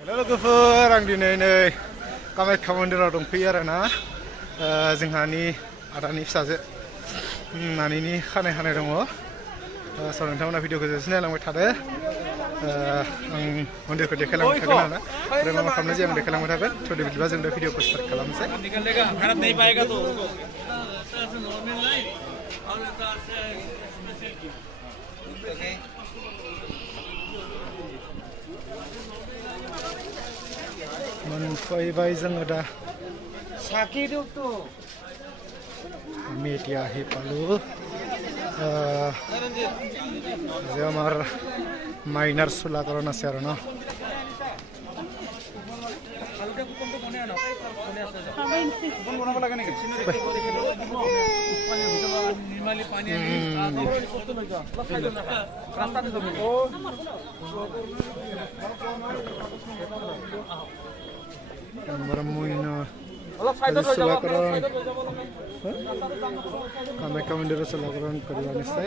Hello' लोगोफोर आं दिनै नै कामाख्या मन्दिराव दंफैयो आरोना जोंहानि आदानि फिसाजो नानिनि खानाय हानाय दङ स' नोंथांमोना भिडिअखौ जोबसिन नायलांबाय थादो आं मन्दिरखौ देखायलांबाय थागोन आरोना आरो मा खालामनाय जायो आं देखायलांबाय थागोन स' बिदिब्ला जों दा भिडिअखौ स्टार्ट खालामनोसै मोनफैबाय जोङो दा media Hipalu Zamar minor Sulakaron Serano Sulakaron Kamakya Mandir Sulakaron Kariwaniste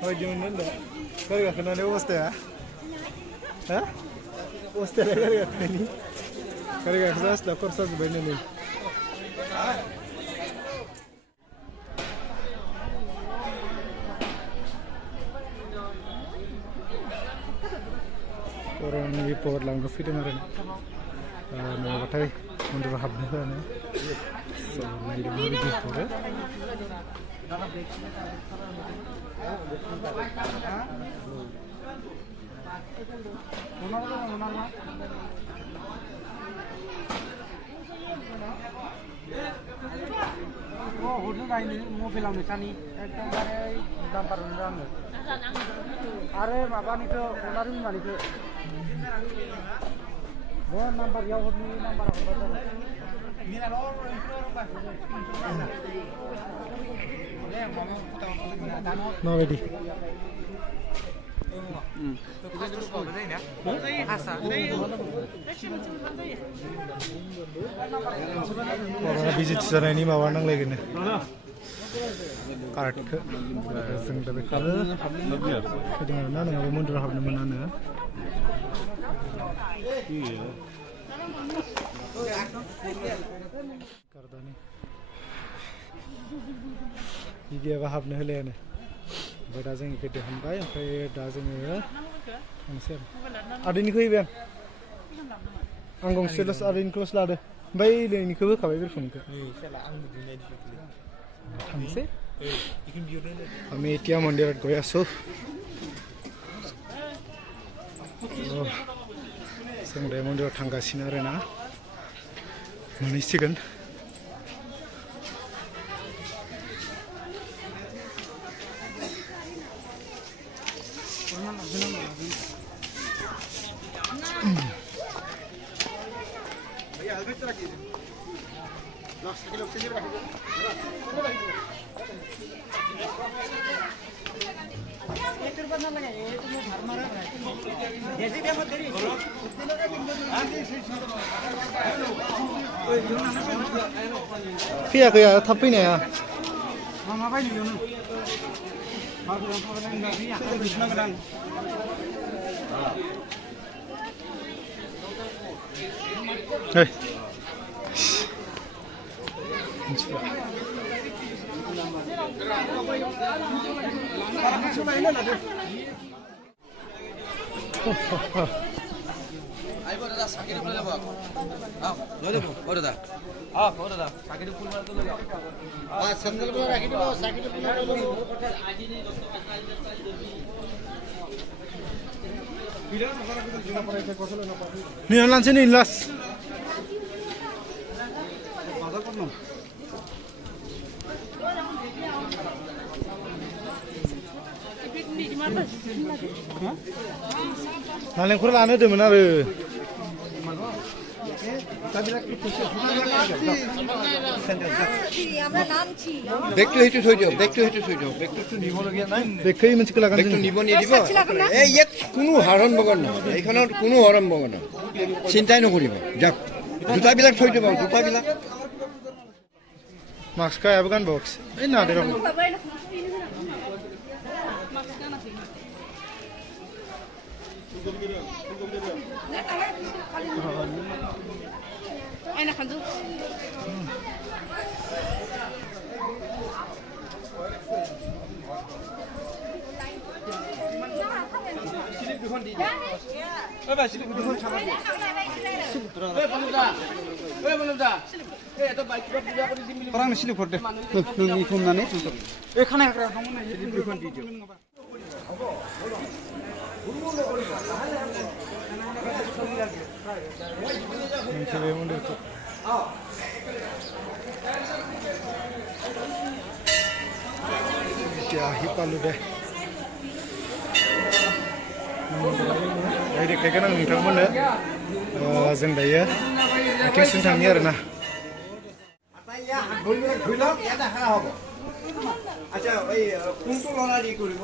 Hai jangan nanda, kau gak kenal dia poster ya? Hah? Poster kau gak kenal ni? Kau gak kenal sudah kursus benar ni. Orang ni power lang ke fit mana? Nama batai mundur habis kan? So, naik di mana di power? Oh, hotel lain mobil yang mesani, एकदम बारे दाम पर उन्नत है। अरे बाबा नी तो उन्नत ही मानी तो। वो नंबर या होती नंबर होता है। मीना लो No ready. Orang visit sana ini mau nang lagi nih. Card ke, seng tapi kalau kedengaran nang mau mundur habis mana nih? Kardani. Ini apa habis nih leh nih? Pada jeng kita hambai, sampai dah jeng ya. Answer. Ada ni kau ibu? Anggung selos ada ni close lah ada. Bayi ni kau berkawan berfung ke? Answer. Kami tiap mandir goya so. Sendiri mandir tangga sinar na. Manusia kan? Pia kaya tapi ni ya. Mama apa ni you? Hey. Ni online sini las. Nalenkur lana demen aru. আমরা নামছি বেগটো সেইটো থৈ দিয়ক বেগটো নিবলগীয়া নাই বেগটো মোনচিকো লাগান বেগটো নিব নিদিব এই ইয়াত কোনো হৰণ বগন নহয় এইখনত কোনো হৰণ বগন নহয় চিন্তাই নকৰিব যাওক জোতাবিলাক থৈ দিব জোতাবিলাক mask ka bukan box ini ada dong enak kan tuh orang sini korde nung ikum nane ekhane Mencari mundur tu. Jahi palu deh. Dari dekat kan nunggu mana? Zendaya. Akhirnya sudah nyar na. আচ্ছা এই কোনটো লৰা দি কৰিব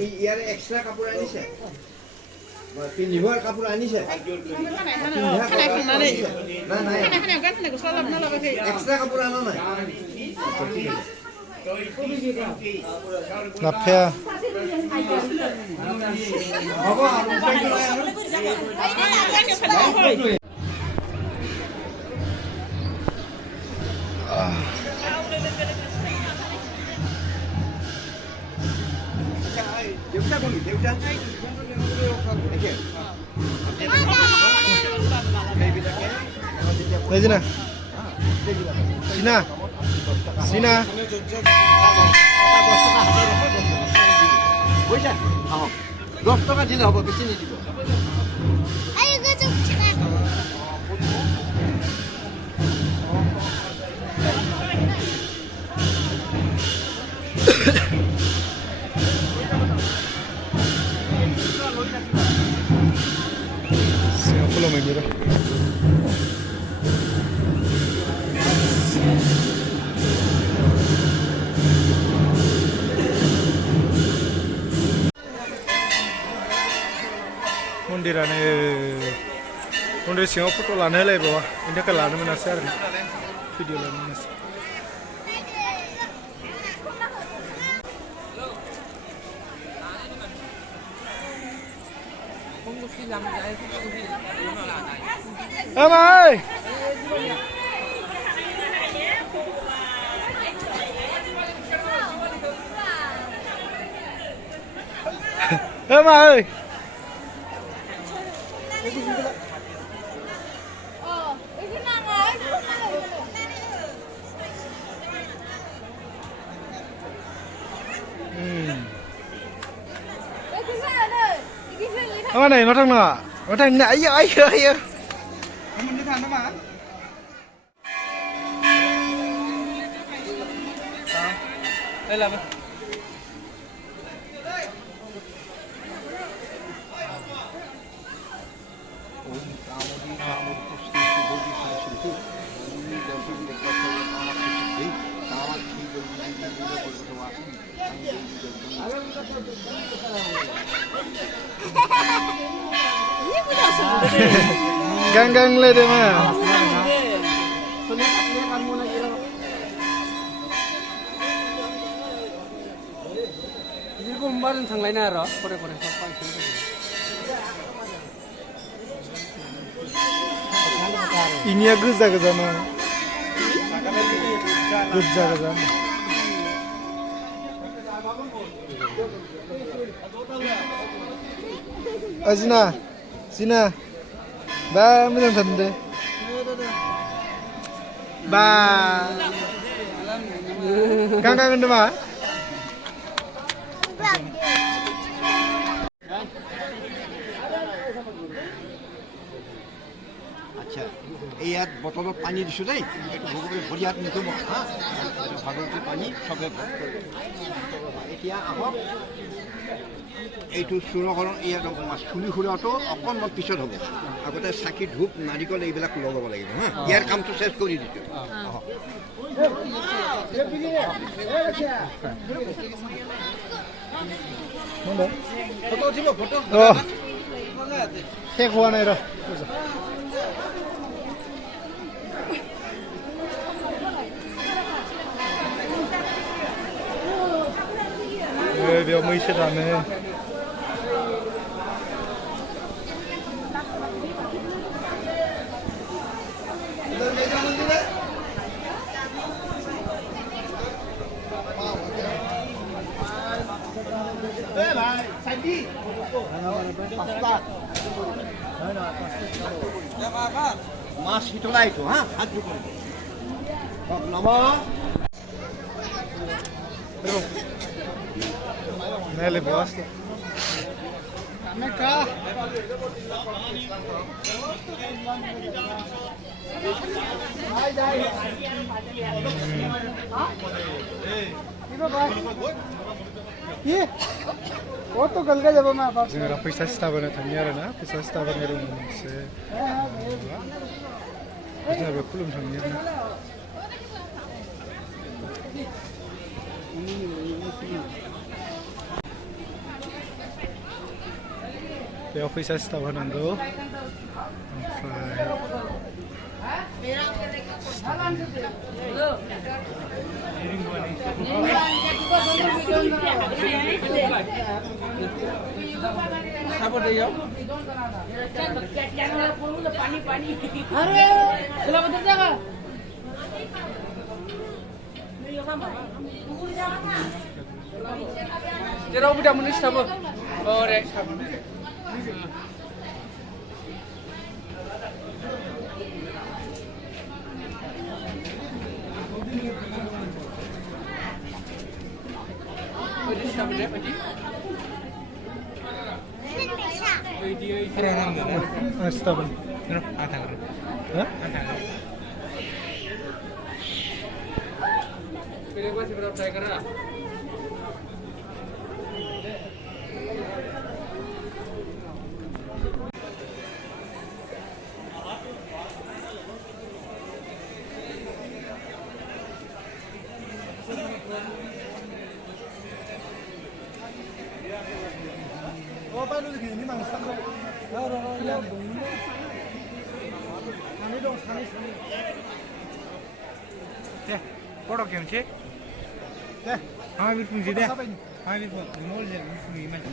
এই ইয়াৰ extra কাপোৰ আনিছে পিন্ধিবৰ কাপোৰ আনিছে এক্সট্ৰা কাপোৰ আনা নাই Lapya. দেউতা কোন দেউতা Hey Zina. Zina. Zina. বুঝা আহ 10 টাকা দিলে হবে বেশি নিদিব ayo gajah Siapa lo main gitu? Mundir siapa foto lana lagi bawa, ini kan lana mana sih video lana mana sih? Amai. Amai. Mana ini matang nak? Matang nak? Ayo, ayo, ayo. Kamu di sana mah? Lah. Gang-gang le deh mah. 일본 말은 장난이 알아. 그래 그래. Ini ya geza geza na. Geza geza. Zina, Zina. Ba, macam tadi. Ba. Gang-gang itu mah. আচ্ছা এই ইয়াত বটলত পানী দিছোঁ দেই এইটো ভগৱানে ভৰি হাত নুধুব হা এইটো ভাগৱতী পানী চবে ভোগ কৰিব এতিয়া আহক এইটো চূড়কৰণ ইয়াত চুলি খুৰাটো অকণমান পিছত হ'ব আগতে চাকি ধূপ নাৰিকল এইবিলাক লগাব লাগিব হা ইয়াৰ কামটো চেছ কৰি দিছোঁ আহক ফটো উঠিব ফটো শেষ হোৱা নাই ৰ बेयाव मैसो दानो মাছ হিতলাই এইটো হা হাত জোক নম Nele gosta. Vem cá. तो गल गया जब मैं आप जोंहा फैसा सिथाबोनो थाङो आरोना फैसा सिथाबोनाय दङ मोनसे जोंहा खुलुम थाङो आरोना बेयाव फैसा सिथाब होनांगौ जेरावबो दा मोननै साबो अरे सिथाबोन बेलेग मानसिफोरा ट्राइ करा deh, kodok yang sih, deh, ambil fungsi deh, ambil fungsi, nol je, fungsi mana?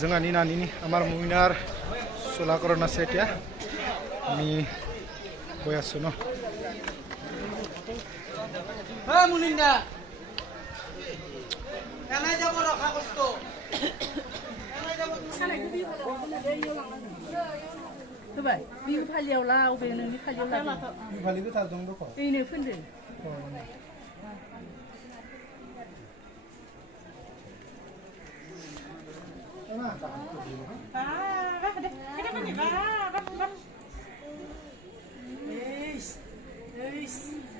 Jangan ini nani nih, amar muinar, sola corona set ya, mi, boya suno. হ্যাঁ মুনিন্দা কেনাই যাব রখা কষ্ট होबाय बे फालियाव ला अबे नोंनि फालियाव ला Balik itu tak dong dok. बेनो फोन्दो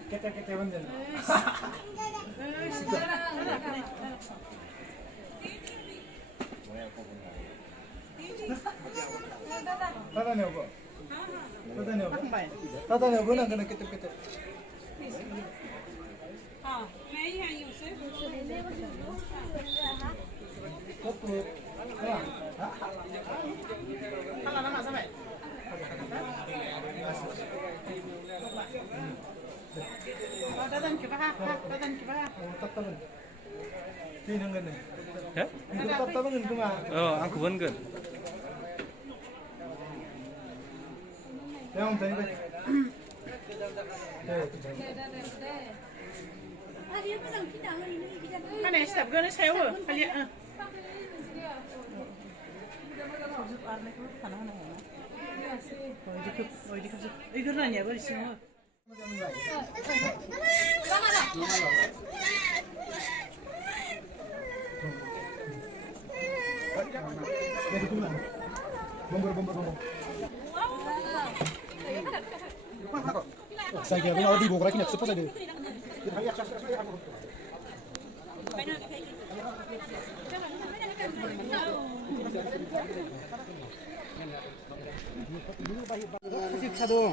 Kita bener. Tata nih apa? Tata nih apa? Tata nih apa? Nggak kena ketep. aku bangun Yang tadi. Mana stop gana sewa falia Iku nanya apa di sini? Bomber. जायगाया बे माबा दै गग्रा खिनिया सोब फसायदो फिसा दं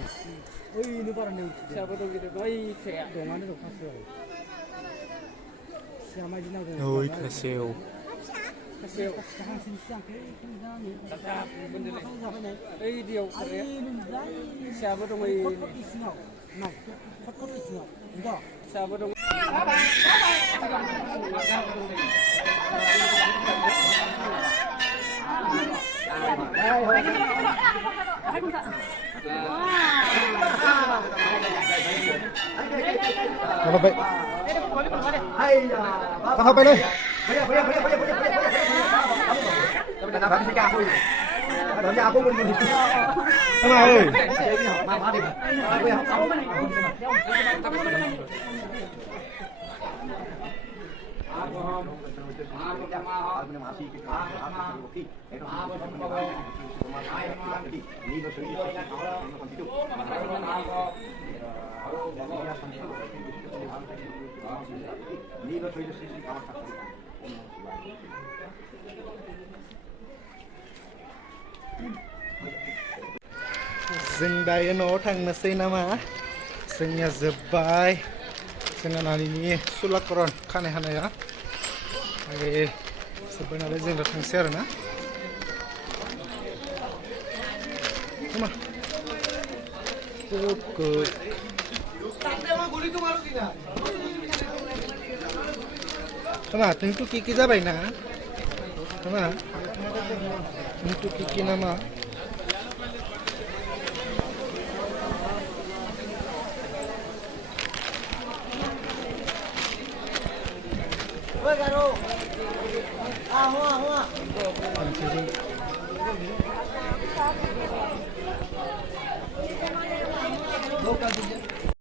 ओइनो बारा नै फिसाबो दं गिदिर दं ओइ फिसाया दङानो दं खासेयाव फिसाया माबायदि नांगौ ओइ खासेव खासेयाव ओइ दैयाव फिसाबो दं ओइ फिसाबो दं Tangkap baik. Tangkap baik deh. Mana ơi? जों दायो न'आव थांनोसै नामा जोंनिया जोब्बाय जोंना नानिनि सुलाकरन खानाय हानाया जोब्बाय नालाय जों दा थांसै आरोना Come on. Good. Come on, tentu kiki zabai na. Come on. Tentu kiki nama. Oi, garoto. Arruma. Boca do